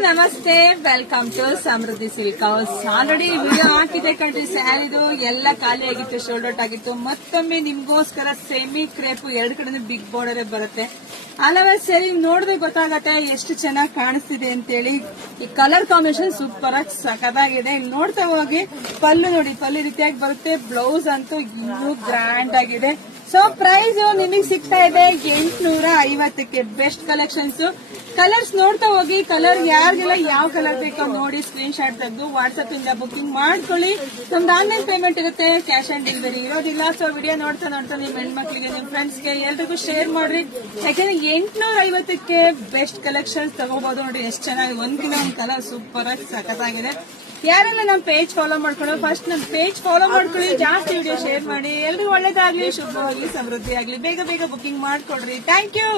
ನಮಸ್ತೆ, welcome to Samruddhi silk house. Already video ಹಾಕಿದೆ ಕಣ್ರಿ. ಸ್ಯಾರಿದು ಎಲ್ಲ ಖಾಲಿ ಆಗಿತ್ತು, ಶೋಲ್ಡ್ ಔಟ್ ಆಗಿತ್ತು. ಮತ್ತೊಮ್ಮೆ ನಿಮ್ಗೋಸ್ಕರ ಸೆಮಿ ಕ್ರೇಪ್ ಎರಡು ಕಡೆ ಬಿಗ್ ಬಾರ್ಡರ್ ಬರುತ್ತೆ. ಅಲ್ಲವೇ ಸರಿ ನೋಡಿದ್ರೆ ಗೊತ್ತಾಗತ್ತೆ ಎಷ್ಟು ಚೆನ್ನಾಗಿ ಕಾಣಿಸ್ತಿದೆ ಅಂತೇಳಿ. ಈ ಕಲರ್ ಕಾಂಬಿನೇಷನ್ ಸೂಪರ್ ಆಗಿ ಸಖತ್ತಾಗಿದೆ. ನೋಡ್ತಾ ಹೋಗಿ ಪಲ್ಲು ನೋಡಿ, ಪಲ್ಲು ರೀತಿಯಾಗಿ ಬರುತ್ತೆ. ಬ್ಲೌಸ್ ಅಂತೂ ಇನ್ನೂ ಗ್ರ್ಯಾಂಡ್ ಆಗಿದೆ. ಸೊ ಪ್ರೈಸ್ ನಿಮಗೆ ಸಿಗ್ತಾ ಇದೆ 850ಕ್ಕೆ. Best collections. ಕಲರ್ಸ್ ನೋಡ್ತಾ ಹೋಗಿ. ಕಲರ್ ಯಾರಿಗೆಲ್ಲ ಯಾವ ಕಲರ್ ಬೇಕೋ ನೋಡಿ ಸ್ಕ್ರೀನ್ ಶಾಟ್ ತೆಗೆದು ವಾಟ್ಸ್ಆಪ್ ಇಂದ ಬುಕಿಂಗ್ ಮಾಡ್ಕೊಳ್ಳಿ. ನಮ್ದು ಆನ್ಲೈನ್ ಪೇಮೆಂಟ್ ಇರುತ್ತೆ, ಕ್ಯಾಶ್ ಆನ್ ಡೆಲಿವರಿ ಇರೋದಿಲ್ಲ. ಸೊ ವಿಡಿಯೋ ನೋಡ್ತಾ ನಿಮ್ ಹೆಣ್ಮಕ್ಳಿಗೆ, ನಿಮ್ ಫ್ರೆಂಡ್ಸ್ಗೆ ಎಲ್ರಿಗೂ ಶೇರ್ ಮಾಡ್ರಿ. ಯಾಕಂದ್ರೆ 850ಕ್ಕೆ ಬೆಸ್ಟ್ ಕಲೆಕ್ಷನ್ಸ್ ತಗೋಬಹುದು. ನೋಡಿ ಎಷ್ಟು ಚೆನ್ನಾಗಿ, ಒಂದ್ ಕಲರ್ ಸೂಪರ್ ಆಗಿ ಸಖತ್ತಾಗಿದೆ. ಯಾರೆಲ್ಲ ನಮ್ ಪೇಜ್ ಫಾಲೋ ಮಾಡ್ಕೊಳ್ಳೋ, ಫಸ್ಟ್ ನಮ್ ಪೇಜ್ ಫಾಲೋ ಮಾಡ್ಕೊಳ್ಳಿ, ಜಾಸ್ತಿ ವಿಡಿಯೋ ಶೇರ್ ಮಾಡಿ. ಎಲ್ರಿಗೂ ಒಳ್ಳೇದಾಗ್ಲಿ, ಶುಭವಾಗ್ಲಿ, ಸಮೃದ್ಧಿ ಆಗ್ಲಿ. ಬೇಗ ಬೇಗ ಬುಕಿಂಗ್ ಮಾಡ್ಕೊಡ್ರಿ. Thank you.